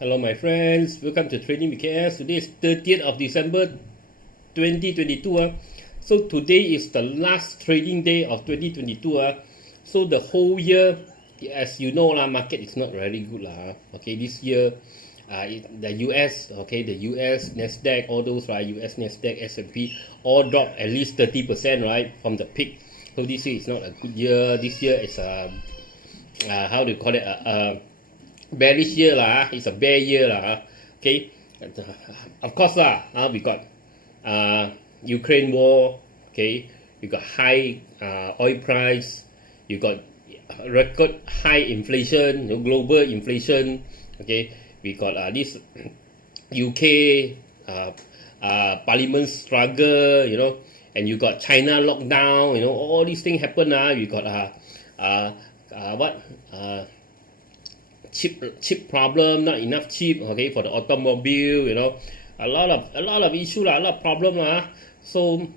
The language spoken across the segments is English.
Hello my friends, welcome to Trading with KS. Today is 30th of December 2022. So today is the last trading day of 2022. So the whole year, as you know, market is not very good. Okay, this year, the US, the US, NASDAQ, all those, US, NASDAQ, S&P, all dropped at least 30%, from the peak. So this year is not a good year. This year is how do you call it? Bearish year it's a bear year okay. Of course we got Ukraine war, okay. You got high oil price, you got record high inflation, global inflation, okay. We got this UK parliament struggle, and you got China lockdown, all these things happen. You got chip problem, not enough chip, okay, for the automobile, a lot of issue, a lot of problem. So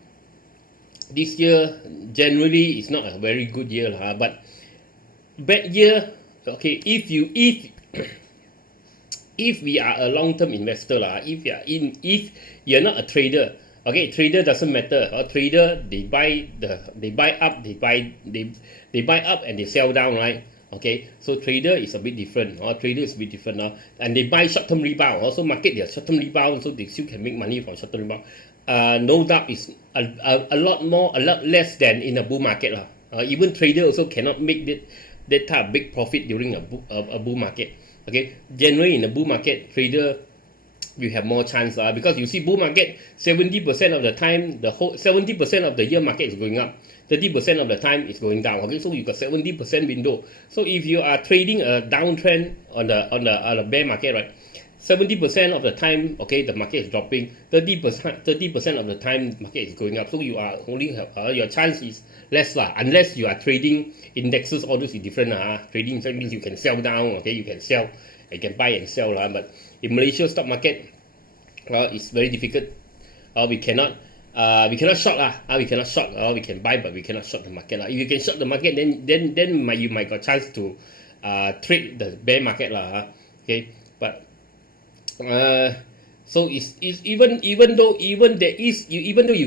this year generally is not a very good year, but bad year, okay, if if we are a long-term investor, if you're not a trader, okay, trader doesn't matter. Trader, they buy up, they buy up and they sell down, right? Okay, so trader is a bit different. Trader is a bit different now, and they buy short-term rebound. Also, market their short-term rebound, so they still can make money from short-term rebound. No doubt is a lot less than in a bull market. Even trader also cannot make that type of big profit during a bull market. Okay, generally in a bull market, trader you have more chance because you see bull market 70% of the time, the whole 70% of the year market is going up, 30% of the time it's going down. Okay, so you got 70% window. So if you are trading a downtrend on the bear market, right, 70% of the time, okay, the market is dropping, 30% of the time market is going up. So you are only have your chance is less unless you are trading indexes. All those is different. Trading means you can sell down, okay, you can sell, you can buy and sell but in Malaysia stock market, it's very difficult. We cannot short we cannot short. We can buy, but we cannot short the market. If you can short the market, then you might got chance to trade the bear market okay. But so it's even though you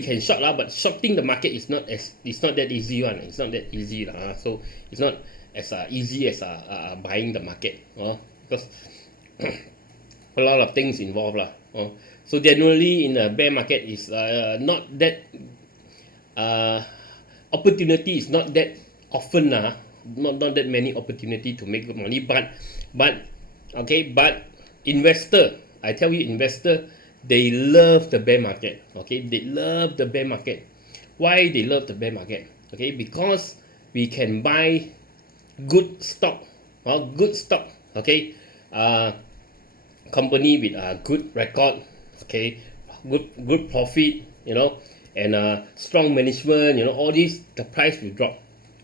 can short but shorting the market is not that easy one. It's not that easy so it's not as easy as buying the market because a lot of things involved so generally in a bear market is not that opportunity is not that often not that many opportunity to make good money, but investor, I tell you, investor, they love the bear market. Okay, they love the bear market. Why they love the bear market? Okay, because we can buy good stock okay, company with a good record, okay, good profit, and strong management, all this, the price will drop.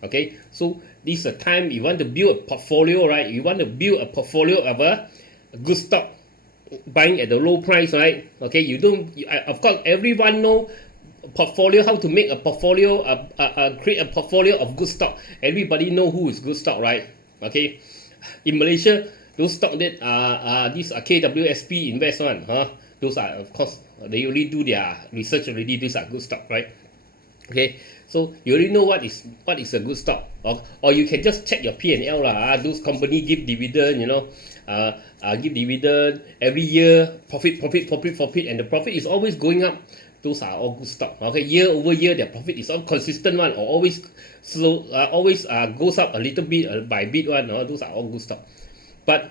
Okay, so this is a time you want to build a portfolio, right? You want to build a portfolio of a good stock, buying at the low price, right? Okay, of course everyone know portfolio, how to make a portfolio, create a portfolio of good stock. Everybody know who is good stock, right? Okay, in Malaysia, those stock that these are KWSP invest one, those are, of course, they already do their research already. These are good stock, right? Okay, so you already know what is a good stock, or you can just check your P&L those company give dividend, give dividend every year, profit, and the profit is always going up. Those are all good stock. Okay, year over year their profit is all consistent one, or always goes up a little bit by bit one. Those are all good stock. But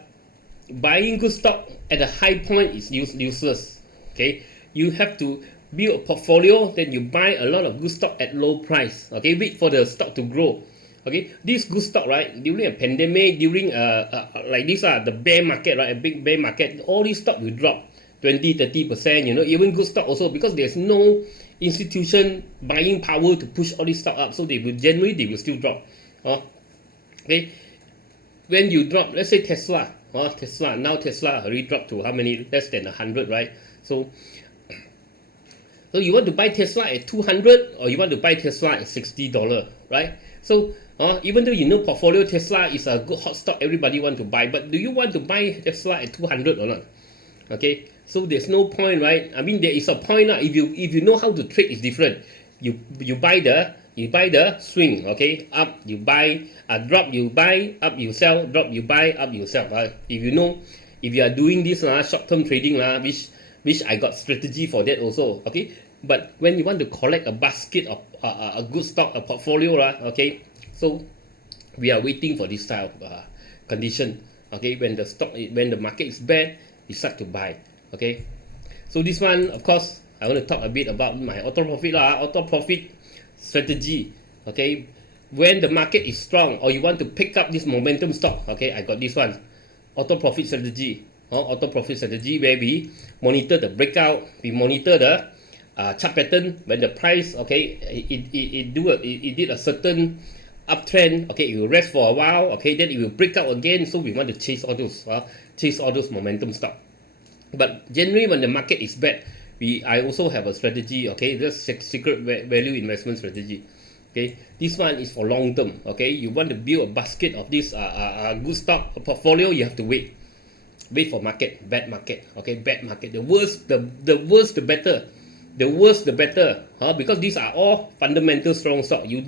buying good stock at a high point is useless. Okay, you have to build a portfolio, then you buy a lot of good stock at low price. Okay, wait for the stock to grow. Okay, this good stock, right, during a pandemic, during like this the bear market, right, a big bear market, all these stock will drop 20-30%. Even good stock also, because there's no institution buying power to push all this stock up, so they will still drop. Okay, when you drop, let's say Tesla, now Tesla already dropped to how many? Less than 100, right? So you want to buy Tesla at 200, or you want to buy Tesla at $60, right? So Even though you know portfolio Tesla is a good hot stock, everybody want to buy, but do you want to buy Tesla at 200 or not? Okay, so there's no point, right? I mean, there is a point. If you know how to trade, it's different. You buy the swing, okay? Up you buy, drop you buy, up you sell, drop you buy, up you sell. If you know, if you are doing this short-term trading which I got strategy for that also, okay? But when you want to collect a basket of a good stock, a portfolio, okay? So we are waiting for this type of condition, okay? When the market is bad, you start to buy, okay? So this one, of course, I want to talk a bit about my auto profit auto profit strategy, okay? When the market is strong or you want to pick up this momentum stock, okay, I got this one, auto profit strategy, auto profit strategy, where we monitor the breakout, we monitor the chart pattern. When the price, okay, it did a certain uptrend, okay, it will rest for a while, okay, then it will break out again. So we want to chase all those momentum stock. But generally, when the market is bad, I also have a strategy, okay, just secret value investment strategy. Okay, this one is for long term. Okay, you want to build a basket of this good stock portfolio, you have to wait for bad market. Okay, bad market, the worse the better, because these are all fundamental strong stock. You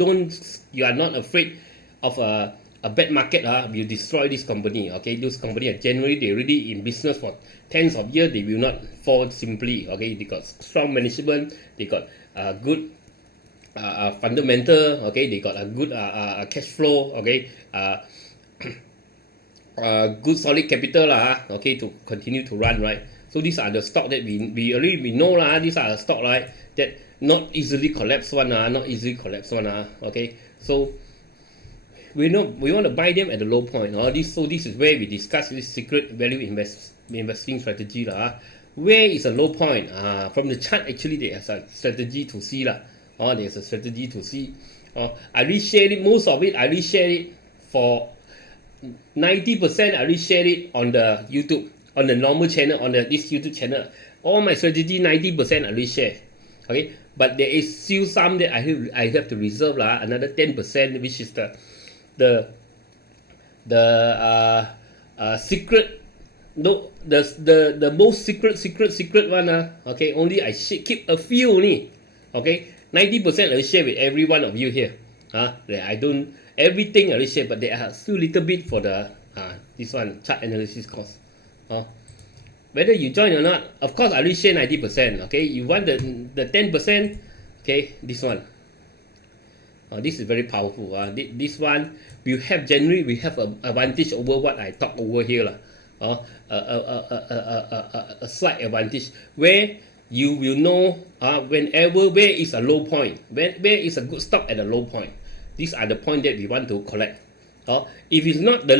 are not afraid of a bad market. You destroy this company. Okay, those company are generally, they already in business for tens of years, they will not fall simply. Okay, they got strong management, they got good fundamental, okay, they got a good cash flow, okay, good solid capital okay, to continue to run, right? So these are the stock that we already know these are the stock, right, that not easily collapse one, okay. So we want to buy them at the low point. So this is where we discuss this secret value investing strategy Where is a low point? From the chart, actually there's a strategy to see there's a strategy to see. I reshared it, most of it I reshared it for 90%. I reshared it on the YouTube, on the normal channel, on this YouTube channel. All my strategy 90% I reshare. Okay, but there is still some that I have to reserve another 10%, which is the secret, no, the most secret one okay, only I keep a few only. Okay, 90% I share with every one of you here. I don't everything I share, but there are still little bit for the this one chart analysis course. Whether you join or not, of course I share 90%. Okay, you want the 10%, okay, this one. This is very powerful. This one we have generally we have an advantage over what I talk over here a slight advantage where you will know whenever where is a low point, where is a good stock at a low point. These are the point that we want to collect. If it's not the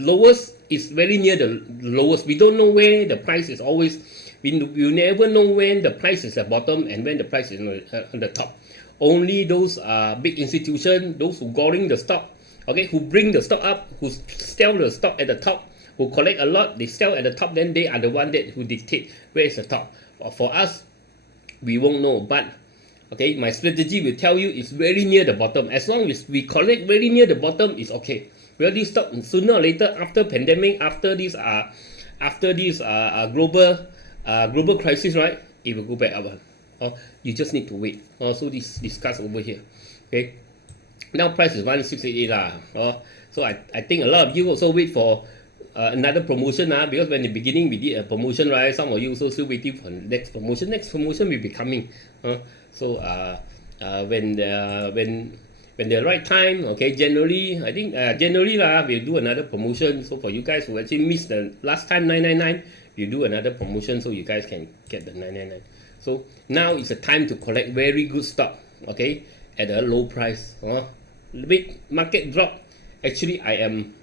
lowest, it's very near the lowest. We don't know where the price is always. We never know when the price is at bottom and when the price is on the top. Only those big institutions, those who goring the stock, okay, who bring the stock up, who sell the stock at the top, who collect a lot, they sell at the top, then they are the one who dictate where is the top. For us, we won't know, but okay, my strategy will tell you it's very near the bottom. As long as we collect very near the bottom, it's okay. Well, this stock sooner or later, after pandemic, after this global crisis, right, it will go back up. You just need to wait. So this discuss over here. Okay, now price is 1688 so I think a lot of you also wait for another promotion because when the beginning we did a promotion, right, some of you also still waiting for next promotion will be coming. So when the right time, okay, January, I think January we'll do another promotion. So for you guys who actually missed the last time 999, we'll do another promotion so you guys can get the 999. So now is a time to collect very good stock, okay, at a low price. Big market drop, actually I am,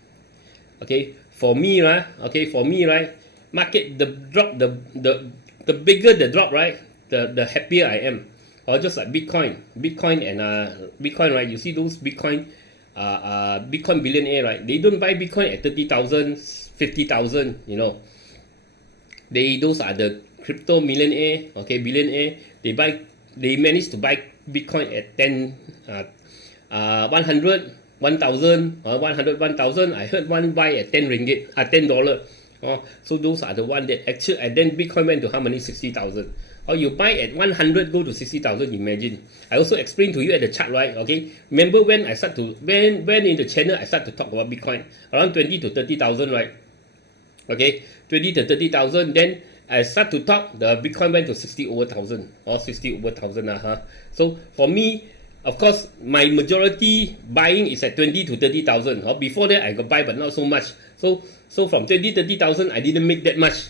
okay, for me right, market the drop, the bigger the drop, right, the happier I am. Just like Bitcoin and Bitcoin, right, you see those Bitcoin billionaire, right, they don't buy Bitcoin at 30,000, 50,000, those are the crypto millionaire, okay, billionaire. They manage to buy Bitcoin at 100, 1000 or 100, 1000. I heard one buy at 10 ringgit, $10. So those are the one that actually, and then Bitcoin went to how many? 60,000. Or you buy at 100, go to 60,000, imagine. I also explained to you at the chart, right? Okay. Remember when I start to, when in the channel I start to talk about Bitcoin, around 20 to 30,000, right? Okay, 20 to 30,000, then I start to talk, the Bitcoin went to 60 over 1,000 or 60 over 1,000. So for me, of course, my majority buying is at 20 to 30,000. Before that, I got buy, but not so much. So from 20 30,000, I didn't make that much.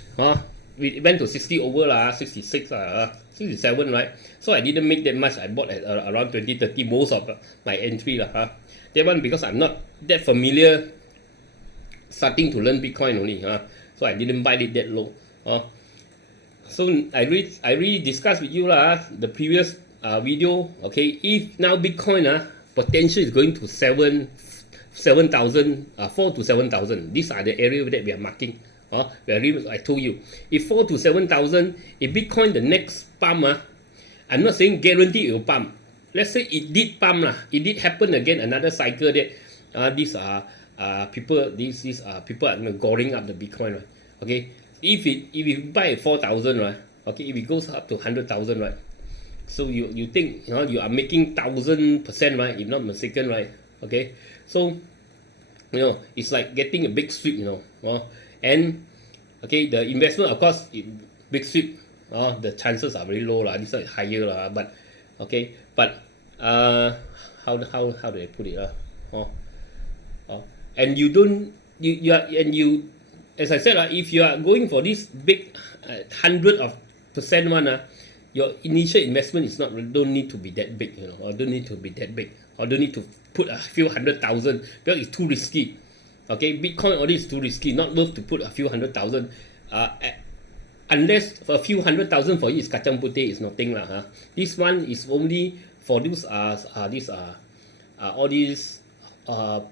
It went to 60 over 66 67, right? So I didn't make that much. I bought at around 20 30 most of my entry That one because I'm not that familiar, starting to learn Bitcoin only. So I didn't buy it that low. So I really discussed with you the previous video. Okay, if now Bitcoin potential is going to 7,000, 4 to 7,000. These are the area that we are marking. I told you, if 4 to 7,000, if Bitcoin the next pump, I'm not saying guarantee it will pump. Let's say it did pump it did happen again, another cycle that these are people, these people are goring up the Bitcoin, right? Okay, if you buy 4,000, right? Okay, if it goes up to 100,000, right? So you think you are making 1,000%, right? If not mistaken, right? Okay, so it's like getting a big sweep, and okay, the investment, of course, big sweep, the chances are very low this is higher but okay, but how do I put it and you don't you are, and you, as I said if you are going for this big 100% one your initial investment is don't need to be that big, or don't need to be that big, or don't need to put a few 100,000 because it's too risky. Okay, Bitcoin, all this is too risky, not worth to put a few 100,000. Unless a few 100,000 for you is kacang putih, is nothing This one is only for those all these how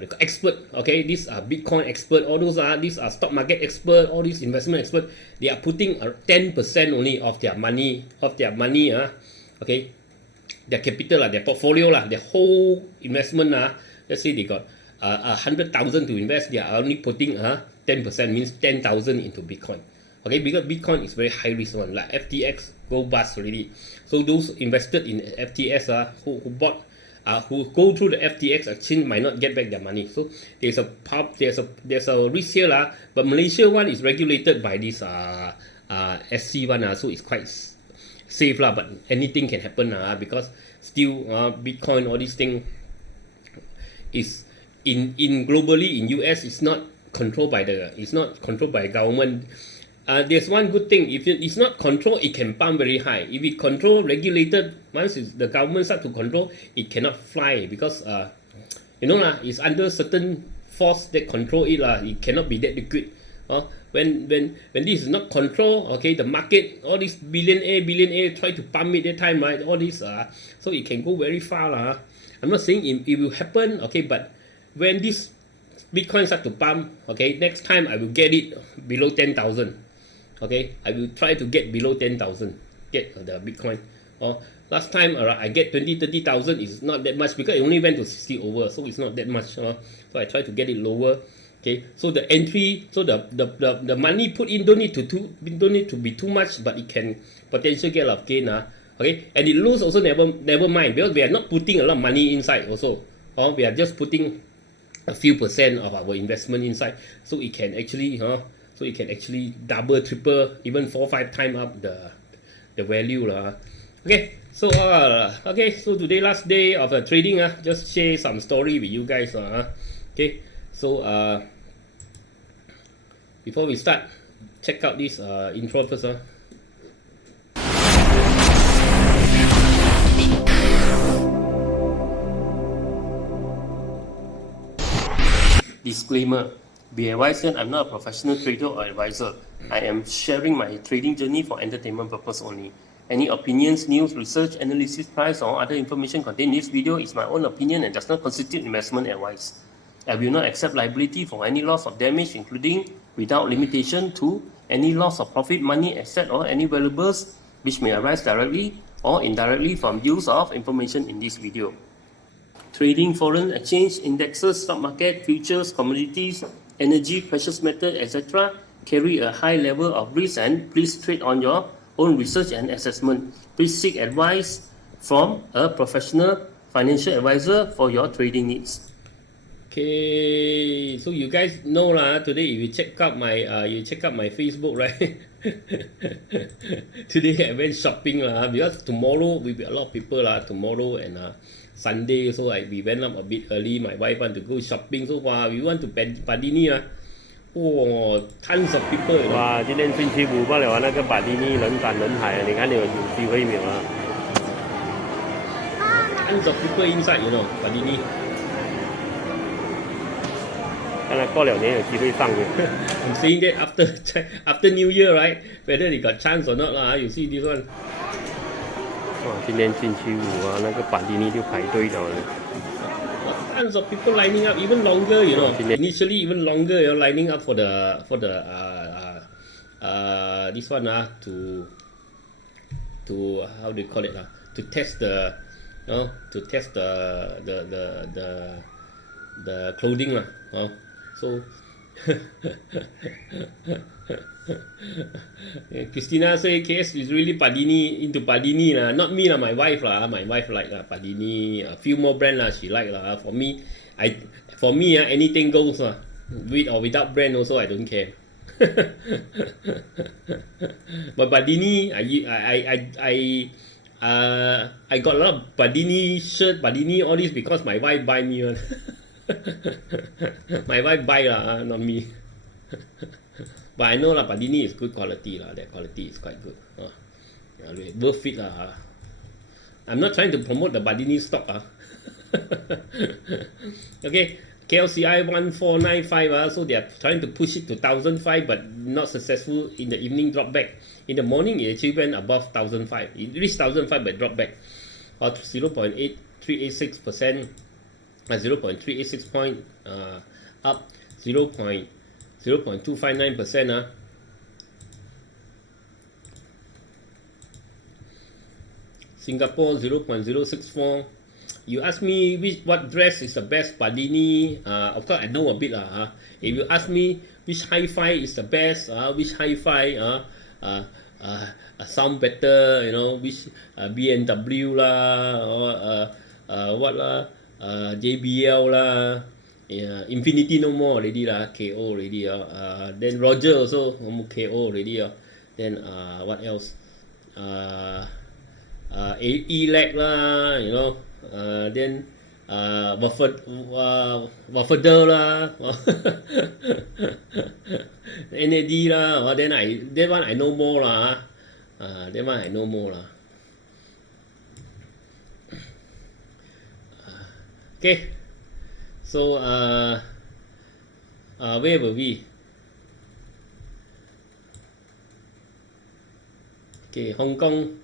do you call expert. Okay, these are Bitcoin expert, all those these are stock market expert, all these investment expert. They are putting 10% only of their money, okay, their capital their portfolio their whole investment let's say they got 100,000 to invest, they are only putting 10%, means 10,000 into Bitcoin. Okay, because Bitcoin is very high risk one, like FTX go bust already. So those invested in FTX who bought who go through the FTX exchange might not get back their money. So there's a risk here but Malaysia one is regulated by this SC one so it's quite safe but anything can happen because still Bitcoin, all these thing is in globally in US it's not controlled by government. There's one good thing, if it's not controlled, it can pump very high. If it control regulated, once the government start to control, it cannot fly because it's under certain force that control it it cannot be that liquid. When this is not controlled, okay, the market, all these billionaire try to pump it that time, right? All this so it can go very far I'm not saying it will happen, okay, but when this Bitcoin start to pump, okay, next time I will get it below 10,000. Okay, I will try to get below 10,000, get the Bitcoin. Last time I get 20 30,000 is not that much because it only went to 60 over, so it's not that much. So I try to get it lower. Okay, so the entry, so the money put in don't need to be too much, but it can potentially get a lot of gain. Okay, and it lose also never mind because we are not putting a lot of money inside also. We are just putting a few percent of our investment inside, so it can actually double, triple, even 4 5 times up the value Okay, so so today last day of trading just share some story with you guys Okay, so before we start, check out this intro first Disclaimer. Be advised that I'm not a professional trader or advisor. I am sharing my trading journey for entertainment purpose only. Any opinions, news, research, analysis, price, or other information contained in this video is my own opinion and does not constitute investment advice. I will not accept liability for any loss or damage, including, without limitation to, any loss of profit, money, asset, or any valuables which may arise directly or indirectly from use of information in this video. Trading foreign exchange indexes, stock market, futures, commodities, energy, precious metal, etc. carry a high level of risk, and please trade on your own research and assessment. Please seek advice from a professional financial advisor for your trading needs. Okay, so you guys know lah. Today, if you check out my Facebook, right? Today I went shopping lah, because tomorrow will be a lot of people lah. Tomorrow and Sunday, so we went up a bit early. My wife want to go shopping, so we want to Padini ah. Oh, tons of people. 哇，今天星期五罢了啊，那个巴蒂尼人山人海啊，你看有机会没有啊 ？Tons of people inside, you know, Padini. 看来过2年有机会上的。I'm saying that after New Year, right? Whether they got chance or not lah. You see this one. 哇，今天星期五啊，那个巴蒂尼就排队了。Tons of people lining up, even longer, you know. Initially, even longer, you know, lining up for the this one to how do you call it to test the the clothing so Christina say KS is really into Padini lah, not me lah, my wife lah. My wife like Padini, a few more brand lah she like lah. For me, anything goes lah, with or without brand also I don't care. But Padini, I got a lot of Padini shirt, Padini all this because my wife buy me one. My wife buy lah, not me. But I know lah, Padini is good quality lah. That quality is quite good. Worth it lah. I'm not trying to promote the Padini stock Okay, KLCI 1495 so they are trying to push it to 1005, but not successful. In the evening, drop back. In the morning, it actually went above 1005. It reached 1005 but dropped back. 0.8386%, 0.386 point up, 0.259%. Singapore 0.064. You ask me what dress is the best, Padini. Of course, I know a bit lah. If you ask me which hi-fi is the best, which hi-fi sound better, you know, which BMW lah, or what lah, JBL lah. Infinity no more already lah, KO already. Then Roger also KO already. Then what else? E-leg lah, you know. Then Waffle lah, NAD lah. Then that one I know more lah. That one I know more lah. Okay. So where were we? Okay, Hong Kong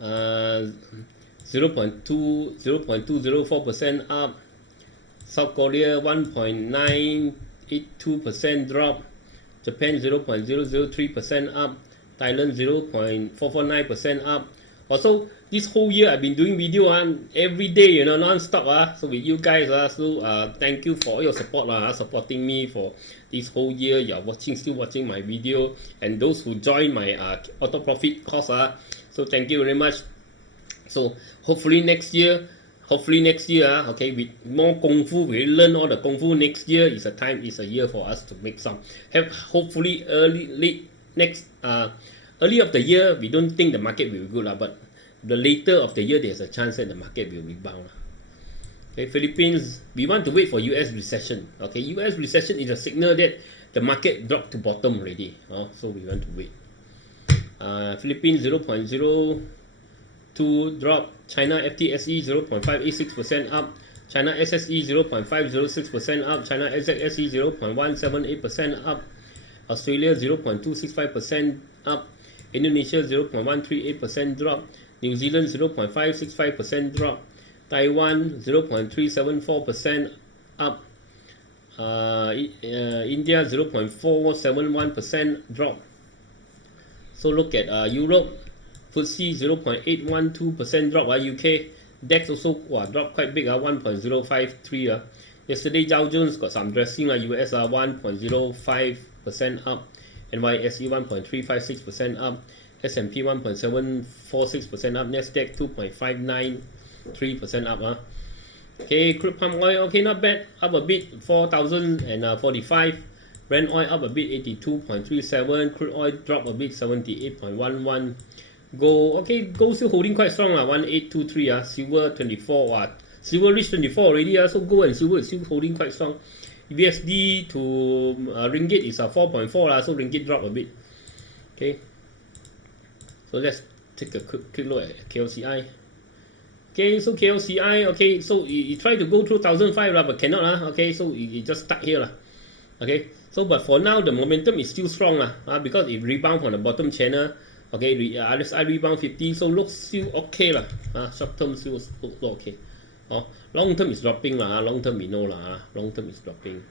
0.204% up. South Korea 1.982% drop. Japan 0.003% up. Thailand 0.449% up. Also, this whole year I've been doing video every day, you know, non-stop so with you guys so thank you for all your support supporting me for this whole year. You are still watching my video, and those who join my auto profit course so thank you very much. So hopefully next year, okay, with more kung fu, we learn all the kung fu. Next year is a year for us to make some. Hopefully early of the year, we don't think the market will be good but the later of the year, there's a chance that the market will rebound. Okay, Philippines, we want to wait for US recession. Okay, US recession is a signal that the market dropped to bottom already. So we want to wait. Philippines 0.02 drop. China FTSE 0.586% up. China SSE 0.506% up. China SXSE 0.178% up. Australia 0.265% up. Indonesia 0.138% drop. New Zealand 0.565% drop. Taiwan 0.374% up. India 0.471% drop. So look at Europe, FTSE 0.812% drop, UK. DAX also dropped quite big, 1.053. Yesterday, Dow Jones got some dressing, US 1.05% up, NYSE 1.356% up, S&P 1.746% up, Nasdaq 2.593% up. Okay, crude palm oil, okay, not bad, up a bit, 4,045. Brent oil up a bit, 82.37. Crude oil drop a bit, 78.11. Gold, okay, gold still holding quite strong, 1823. Silver 24. Silver reached 24 already, so gold and silver is still holding quite strong. USD to ringgit is 4.4, so ringgit drop a bit. Okay, so let's take a quick look at KLCI. Okay, so KLCI, okay, so it tried to go through 1,005, but cannot, okay, so it just stuck here. Okay, so but for now the momentum is still strong, because it rebound from the bottom channel. Okay, RSI rebound 50, so looks still okay, short term still look okay. Long term is dropping, long term we know, long term is dropping.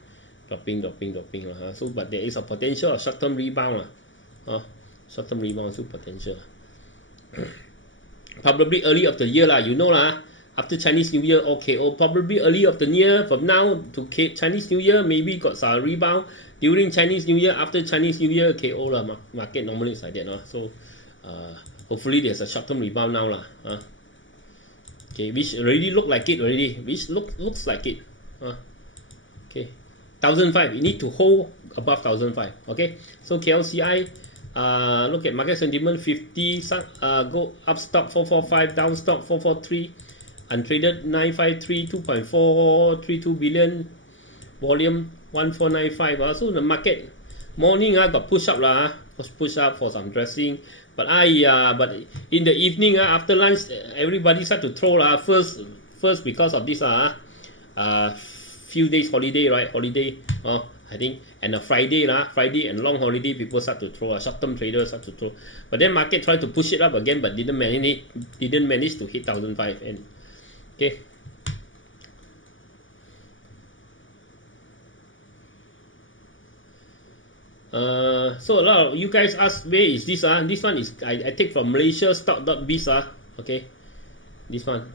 So but there is a potential of short term rebound, short term rebound still potential. Probably early of the year, you know, after Chinese New Year, okay, or probably early of the year, from now to Chinese New Year, maybe got some rebound during Chinese New Year, after Chinese New Year, KO market normally is like that, so hopefully there's a short term rebound now, okay, which already look like it already, which looks like it, okay, 1,005, you need to hold above 1,005, okay, so KLCI, look at market sentiment, 50, go up stop 445, down stop 443, untraded 953, 2.432 billion, volume 1495. So the market morning got push up, push up for some dressing, but but in the evening after lunch everybody start to throw first because of this few days holiday, right? Holiday, I think, and a Friday and long holiday, people start to throw, short-term traders start to throw, but then market tried to push it up again, but didn't manage to hit 1,005. And okay, so a lot of you guys ask where is this, this one is I take from Malaysia stock.biz, okay, this one,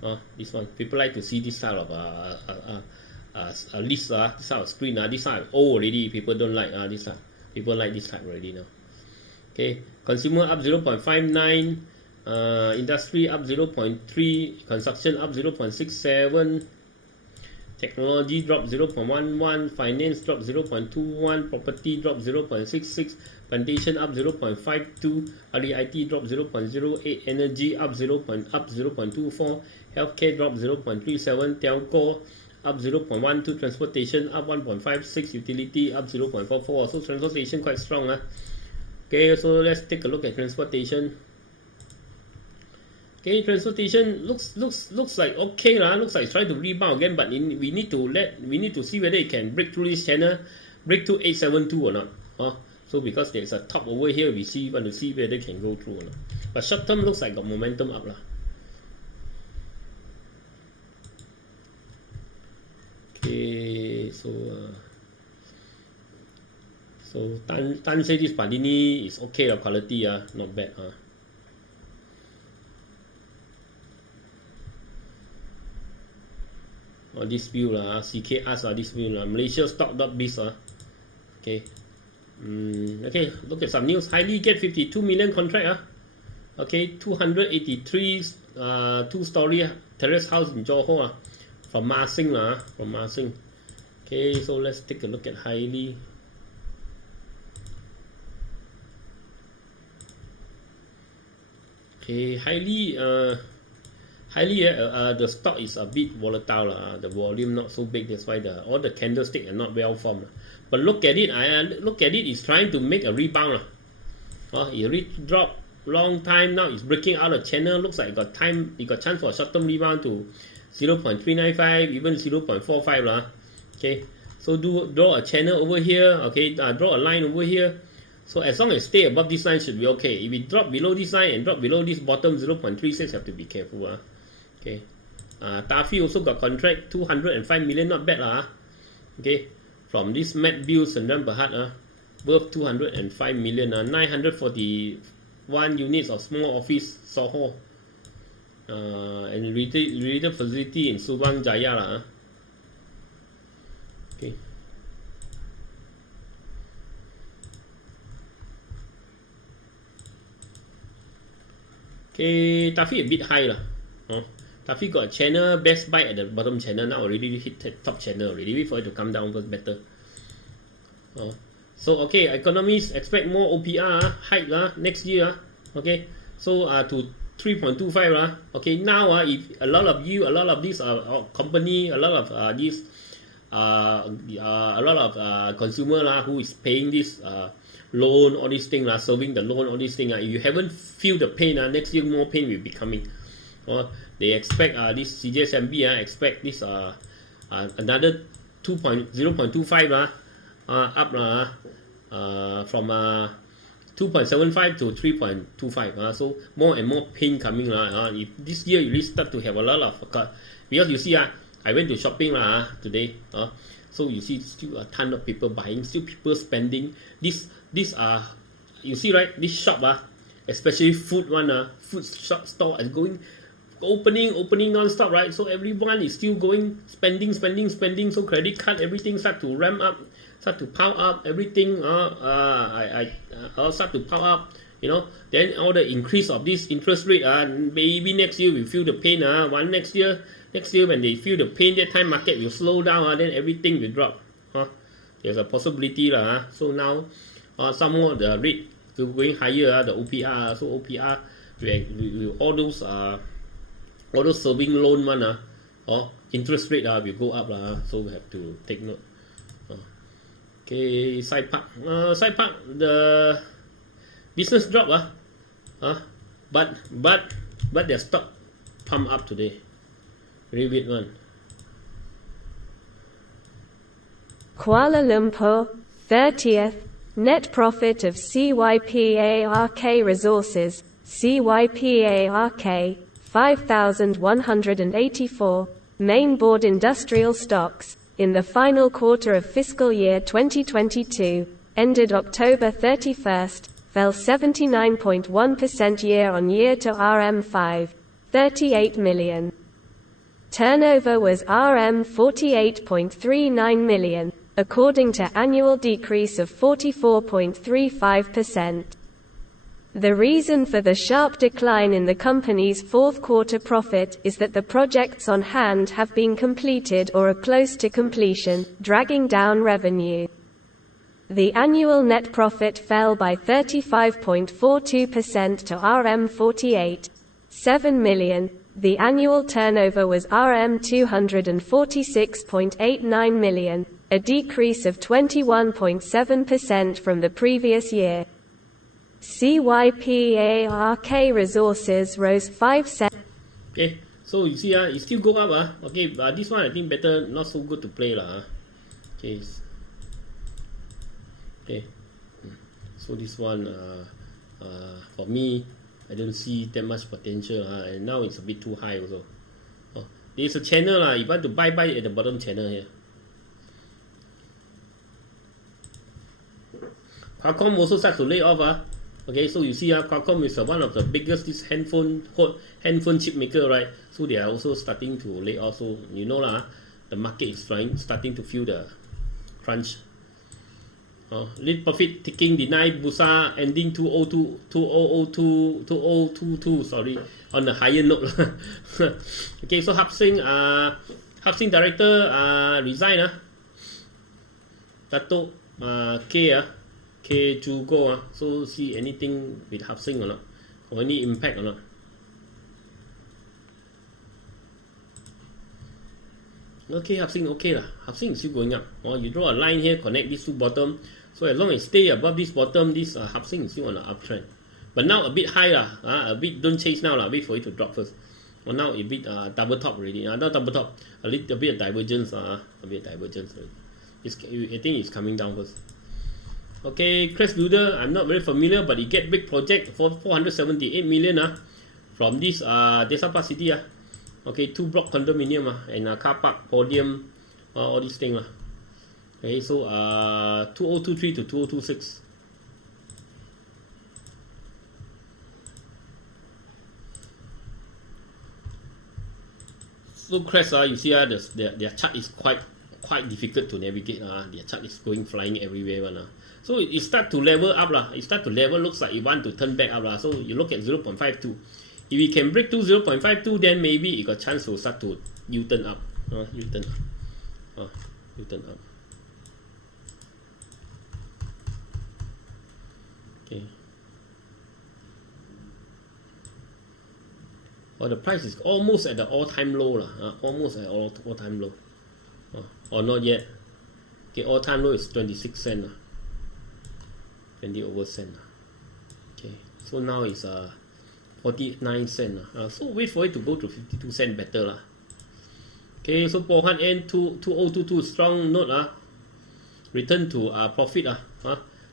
people like to see this style of list, this type of screen, this type old already, people don't like this type, people like this type already now. Okay, consumer up 0.59, industry up 0.3, construction up 0.67, technology drop 0.11, finance drop 0.21, property drop 0.66, plantation up 0.52, REIT drop 0.08, energy up 0.24, healthcare drop 0.37, telco up 0.12, transportation up 1.56, utility up 0.44. So transportation quite strong. Okay, so let's take a look at transportation. Okay, transportation looks like okay, looks like it's trying to rebound again, but we need to see whether it can break through this channel, break through 872 or not. So because there's a top over here, want to see whether it can go through or not. But short term looks like got momentum up . Okay, so Tan say this Padini is okay, quality, not bad. This view, CK ask this view, Malaysia stock.biz, okay. Okay, look at some news. HAILY get 52 million contract, okay, 283 two-story terrace house in Johor, from Marsing, Okay, so let's take a look at HAILY. Okay, HAILY, the stock is a bit volatile, the volume not so big, that's why all the candlestick are not well formed. But look at it, it's trying to make a rebound. It dropped long time, now it's breaking out of channel, looks like it got chance for a short-term rebound to 0.395, even 0.45. Okay, so draw a channel over here, okay, draw a line over here. So as long as stay above this line should be okay. If it drop below this line and drop below this bottom 0.36, have to be careful. Okay, TAFI also got contract 205 million, not bad, okay, from this Matt Bill Sendram Berhad, worth 205 million, 940 1 units of small office Soho and related facility in Subang Jaya lah. Okay. Okay, TAFI a bit high lah. TAFI got a channel, best buy at the bottom channel, now already hit the top channel already. Wait for it to come down first, better. So okay, economists expect more OPR hike next year. Okay, so to 3.25 okay, now if a lot of these company, a lot of these a lot of consumer who is paying this loan, all these things serving the loan, all these things if you haven't feel the pain next year more pain will be coming. They expect this CGS-CIMB expect this another 0.25 up from 2.75 to 3.25 so more and more pain coming if this year you really start to have a lot of because you see I went to shopping today so you see still a ton of people buying, still people spending. This you see right, this shop especially food one food shop store is going opening non-stop, right? So everyone is still going spending. So credit card, everything start to ramp up, start to pile up, everything start to pile up, you know. Then all the increase of this interest rate maybe next year we feel the pain next year when they feel the pain, that time market will slow down then everything will drop. There's a possibility so now some more the rate going higher, the OPR, so OPR will all those serving loan one interest rate will go up so we have to take note. Okay, side park the business drop but their stock pump up today, very weird one. Kuala Lumpur, 30th, net profit of CYPARK Resources, CYPARK, 5,184, mainboard industrial stocks, in the final quarter of fiscal year 2022, ended October 31st, fell 79.1% year-on-year to RM538 million. Turnover was RM48.39 million, according to annual decrease of 44.35%. The reason for the sharp decline in the company's fourth quarter profit is that the projects on hand have been completed or are close to completion, dragging down revenue. The annual net profit fell by 35.42% to RM48.7 million. The annual turnover was RM246.89 million, a decrease of 21.7% from the previous year. CYPARK Resources rose 5 cents. Okay, so you see it still go up okay, this one I think better not so good to play okay. Okay, so this one for me I don't see that much potential and now it's a bit too high also. There's a channel if you want to buy at the bottom channel here. Qualcomm also start to lay off okay, so you see Qualcomm is one of the biggest this handphone chip maker, right? So they are also starting to lay off. So you know the market is starting to feel the crunch. Lead profit ticking denied BURSA ending 2022 sorry, on a higher note. Okay, so Hupseng director resign Dato K Jugo so see anything with Hupseng or not, or any impact or not. Okay, Hupseng okay Hupseng is still going up. You draw a line here, connect these two bottom, so as long as stay above this bottom, this Hupseng is still on an uptrend, but now a bit high a bit, don't chase now wait for it to drop first. Now a bit double top already, not double top, a little bit of divergence already. I think it's coming down first. Okay, Crest Builder, I'm not very familiar, but it get big project for 478 million from this Desa Park City okay, 2 block condominium and a car park, podium, all these things okay, so 2023 to 2026. So Crest, you see their chart is quite difficult to navigate. Their chart is going flying everywhere. So it start to level up. It start to level, looks like it want to turn back up. So you look at 0.52. If we can break to 0.52, then maybe it got chance to start to U-turn up. U-turn up. U-turn up. Okay. The price is almost at the all-time low. Almost at all-time low. Or not yet. Okay, all-time low is 26 cents. 20 over cent. Okay, so now it's 49 cents. So wait for it to go to 52 cents better. Okay, so Pohuat N2022 strong note. Return to profit.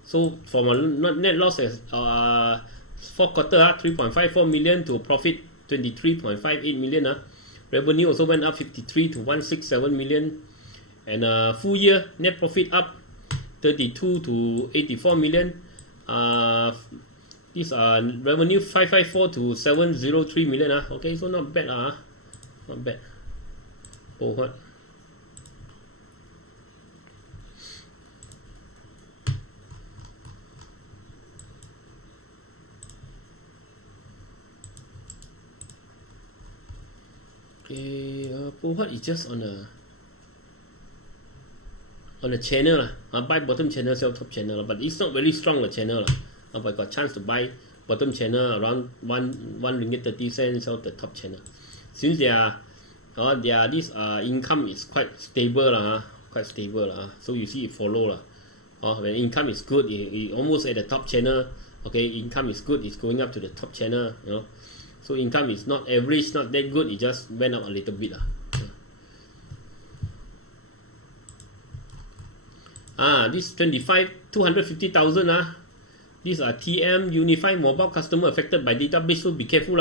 So from a net loss as fourth quarter 3.54 million to profit 23.58 million. Revenue also went up 53 to 167 million, and full year net profit up 32 to 84 million. These are revenue 554 to 703 million. Okay, so not bad. Not bad. Pohuat. Okay, Pohuat is just on a channel. Buy bottom channel, sell top channel, but it's not very strong the channel. But I got chance to buy bottom channel around 1 ringgit 30 cents, sell the top channel. Since this income is quite stable, so you see it follow. When income is good, it almost at the top channel. Okay, income is good, it's going up to the top channel. So income is not average, not that good, it just went up a little bit. This 250,000. These are TM Unified Mobile Customer affected by data breach, so be careful.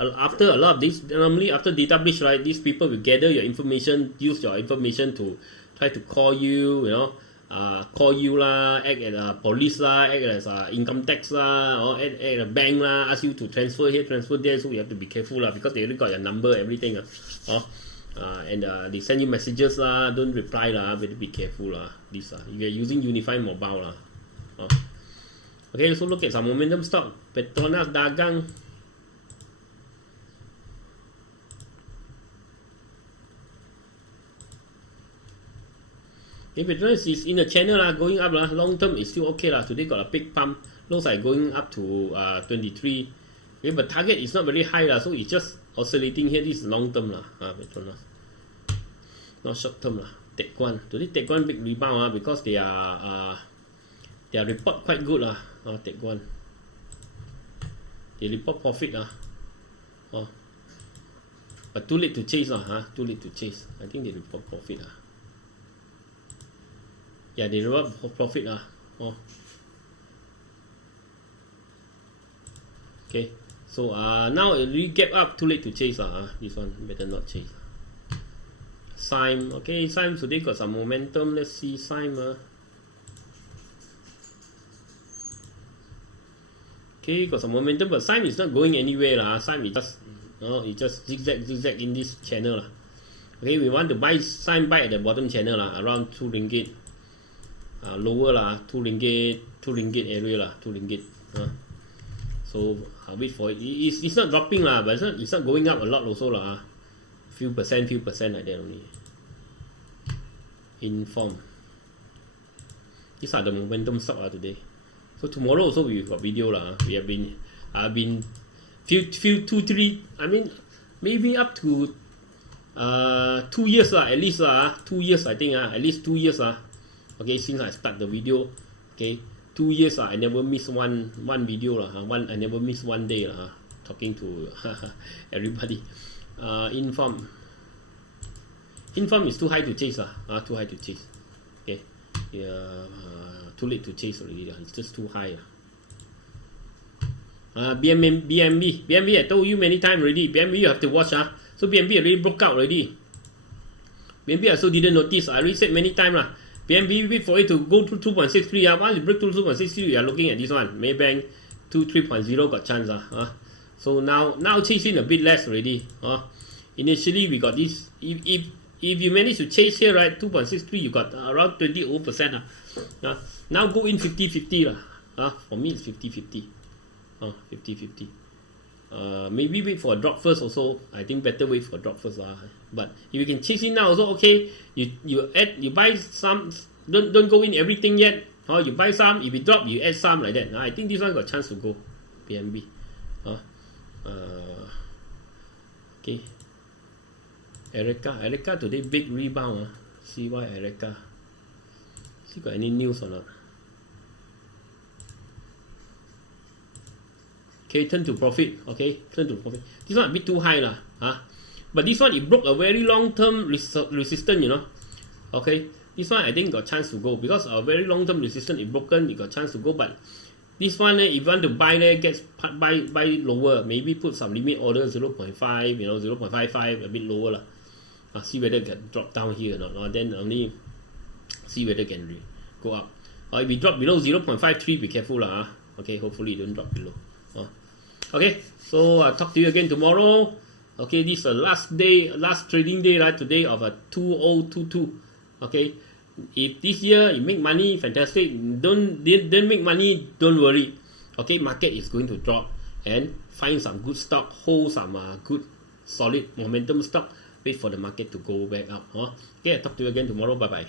After a lot of this, normally after data breach, right, these people will gather your information, use your information to try to call you, act as police act as income tax or act as a bank ask you to transfer here, transfer there, so you have to be careful because they already got your number, everything. And they send you messages don't reply better be careful These you are using Unified Mobile Okay, so look at some momentum stock. Petronas Dagang. Okay, Petronas is in a channel going up long term is still okay Today got a big pump. Looks like going up to 23. Okay, but target is not very high so it's just oscillating here. This is long term Petronas. Not short term Teck1. Today Teck1 big rebound because they are their report quite good Teck1. They report profit but too late to chase too late to chase. I think they report profit Yeah, they report profit Okay, so now it really gap up, too late to chase this one better not chase. SIME. Okay, SIME today got some momentum. Let's see SIME. Okay, got some momentum, but SIME is not going anywhere. SIME is just it just zigzag in this channel. Okay, we want to buy SIME at the bottom channel around 2 ringgit. Lower 2 ringgit area 2 ringgit. So I'll wait for it. It's not dropping but it's not going up a lot also few percent like that only. Inform. These are the momentum stock today. So tomorrow also we got video We have been few 2-3. I mean maybe up to 2 years at least 2 years I think at least 2 years Okay, since I start the video. Okay, 2 years I never miss one video I never miss one day talking to everybody. Inform is too high to chase too high to chase. Okay, too late to chase already it's just too high. BNB I told you many times already. BNB you have to watch so BNB already broke out already. BNB I also didn't notice. I already said many times BNB wait for it to go to 2.63 once it break to 2.63 we are looking at this one. Maybank 3.0 got chance So now chasing a bit less already initially we got this. If you manage to chase here, right, 2.63, you got around 20%. Now go in 50-50 for me it's 50-50. 50-50. Maybe wait for a drop first also. I think better wait for a drop first But if you can chase in now also, okay. You buy some. Don't go in everything yet. You buy some. If it drop, you add some like that. I think this one got chance to go. PNB. Okay. Ereka today big rebound. See why Ereka. See got any news or not? Okay, turn to profit. Okay, turn to profit. This one a bit too high but this one it broke a very long term resistance, Okay, this one I think got chance to go because a very long term resistance is broken. It got chance to go, but this one if you want to buy there, buy lower. Maybe put some limit order 0.5, 0.55 a bit lower see whether it can drop down here or not. Then only see whether it can go up. Or if it drop below 0.53, be careful Okay, hopefully it don't drop below. Okay, so I'll talk to you again tomorrow. Okay, this is the last trading day today of 2022. Okay, if this year you make money, fantastic. Don't make money, don't worry. Okay, market is going to drop, and find some good stock, hold some good solid momentum stock. Wait for the market to go back up. Okay, I'll talk to you again tomorrow. Bye bye.